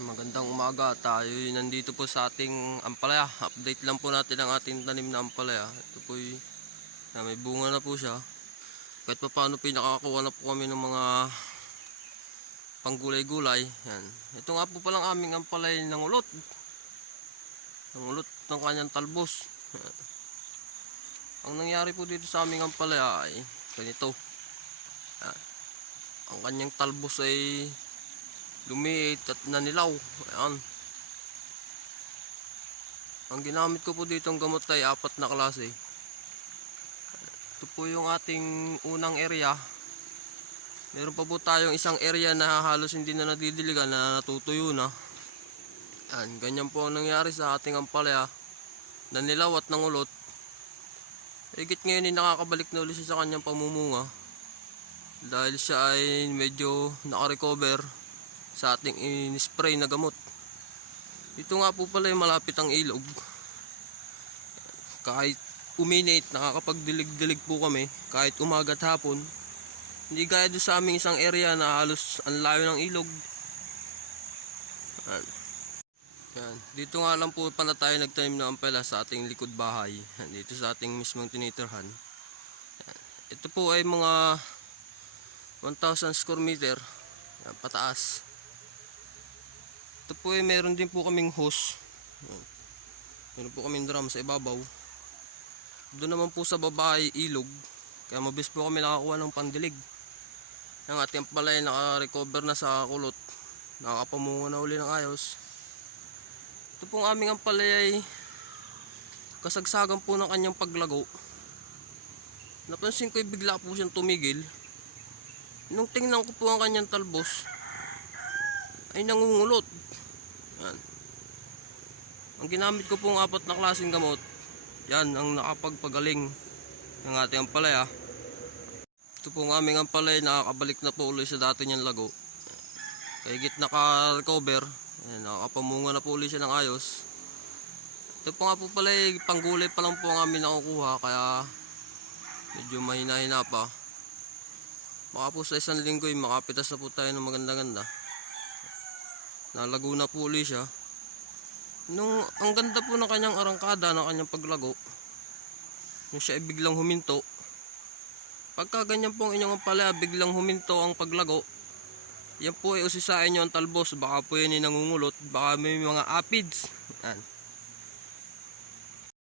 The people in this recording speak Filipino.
Magandang umaga. Tayo nandito po sa ating ampalaya. Update lang po natin ang ating tanim na ampalaya. Ito po may bunga na po siya. Kahit pa paano pinakakuha na po kami ng mga panggulay-gulay. Yan. Ito nga po palang aming ampalaya ng ulot. Ng ulot ng kanyang talbos. Yan. Ang nangyari po dito sa aming ampalaya ay ganito. Yan. Ang kanyang talbos ay lumiit at nanilaw. Ayan. Ang ginamit ko po dito ang gamot ay 4 na klase. Ito po yung ating unang area. Meron pa po tayong isang area na halos hindi na nadidiligan, na natutuyo na. Ayan. Ganyan po ang nangyari sa ating ampalaya. Nanilaw at nangulot. Higit ngayon ay nakakabalik na ulit siya sa kanyang pamumunga. Dahil siya ay medyo nakarecover sa ating in-spray na gamot. Ito nga po pala yung malapit ang ilog. Kahit uminit, nakakapagdilig-dilig po kami kahit umaga at hapon. Hindi gaya doon sa aming isang area na halos ang layo ng ilog. Yan. Yan. Dito nga lang po pala tayo nagtanim ng ampela sa ating likod bahay. Yan. Dito sa ating mismong tinitirhan. Yan. Ito po ay mga 1,000 square meter. Yan, pataas. Ito po ay meron din po kaming hose. Meron po kaming drum sa ibabaw. Doon naman po sa baba ay ilog. Kaya mabilis po kami nakakuha ng pandilig. Ang ating ampalaya naka-recover na sa kulot. Nakapamunga na uli ng ayos. Ito pong aming ampalaya ay kasagsagan po ng kanyang paglago. Napansin ko ay bigla po siyang tumigil. Nung tingnan ko po ang kanyang talbos ay nangungulot. Yan. Ang ginamit ko pong 4 na klaseng gamot, yan ang nakapagpagaling ng ating ampalaya. Ito pong aming ampalaya, nakakabalik na po ulit sa dati niyang lago. Kahigit naka-recover, nakapamunga na po ulit siya ng ayos. Ito po nga po pala, panggulay pa lang po ang aming nakukuha, kaya medyo mahina-hina pa. Baka po sa isang linggo makapitas na po tayo ng maganda-ganda. Nalago na po ulit siya. Ang ganda po ng kanyang arangkada, ng kanyang paglago. Yung siya ay biglang huminto. Pagka ganyan po ang inyong ampalaya, biglang huminto ang paglago, yan po ay usisain nyo ang talbos. Baka po yan ay nangungulot. Baka may mga apids. Yan.